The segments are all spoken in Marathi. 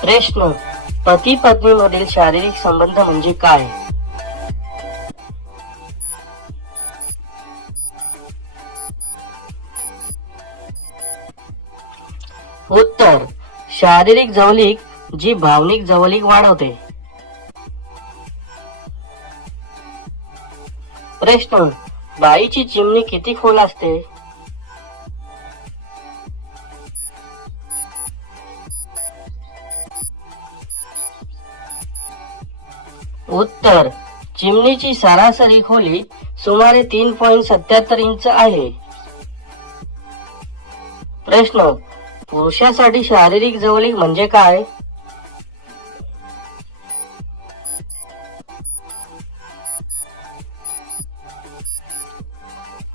प्रश्न, पती पत्नी मधील शारीरिक संबंध म्हणजे काय? उत्तर, शारीरिक जवळीक जी भावनिक जवळीक वाढवते. प्रश्न, बाईची चिमणी किती खोल असते? उत्तर, चिमणीची सरासरी खोली सुमारे 3.77 इंच आहे. प्रश्न, पुरुषासाठी शारीरिक जवळीक म्हणजे काय?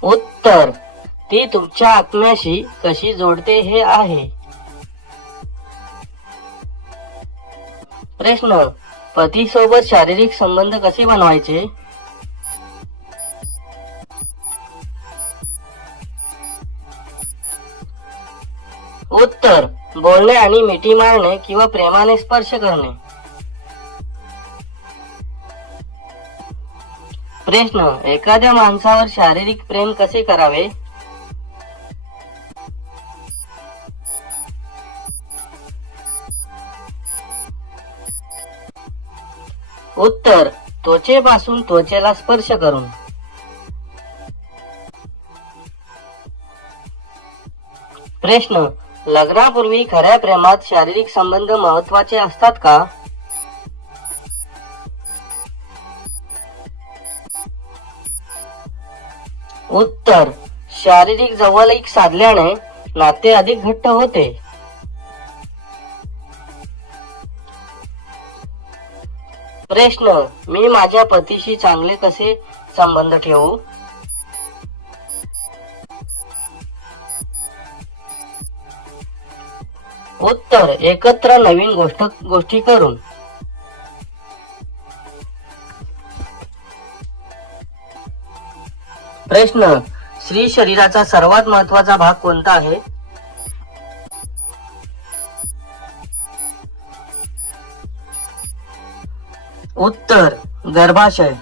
उत्तर, ती तुमच्या आत्म्याशी कशी जोडते हे आहे. प्रश्न, पती सोबत शारीरिक संबंध कसे बनवायचे? उत्तर, बोलणे आणि मिठी मारणे किंवा प्रेमाने स्पर्श करणे. प्रश्न, एखाद्या माणसावर शारीरिक प्रेम कसे करावे? उत्तर, त्वचेपासून त्वचेला स्पर्श करून. प्रश्न, लग्नापूर्वी खऱ्या प्रेमात शारीरिक संबंध महत्वाचे असतात का? उत्तर, शारीरिक जवळीक साधल्याने नाते अधिक घट्ट होते. प्रश्न, मी माझ्या पतीशी चांगले कसे संबंध ठेवू? उत्तर, एकत्र नवीन गोष्टी करून. प्रश्न, स्त्री शरीराचा सर्वात महत्वाचा भाग कोणता आहे? उत्तर, गर्भाशय.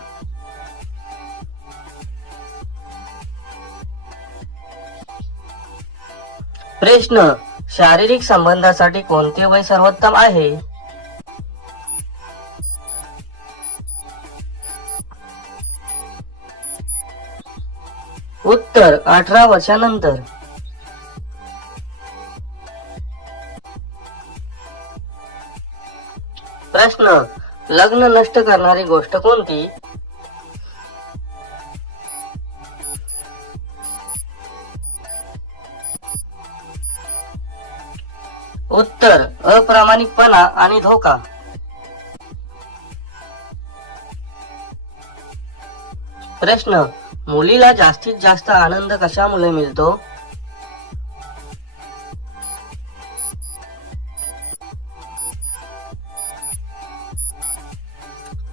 प्रश्न, शारीरिक संबंधासाठी कोणते वय सर्वोत्तम आहे? उत्तर, 18 वर्षानंतर. प्रश्न, लग्न नष्ट करणारी गोष्ट कोणती? उत्तर, अप्रामाणिकपणा आणि धोका. प्रश्न, मुलीला जास्तीत जास्त आनंद कशामुळे मिळतो?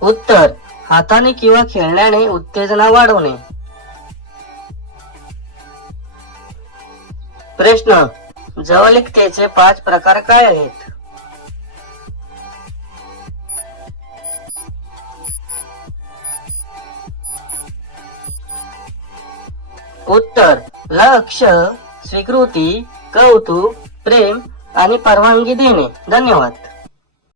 उत्तर, हाताने किंवा खेळण्याने उत्तेजना वाढवणे. प्रश्न, जवळीकतेचे 5 प्रकार काय आहेत? उत्तर, लक्ष, स्वीकृती, कौतुक, प्रेम आणि परवानगी देणे. धन्यवाद.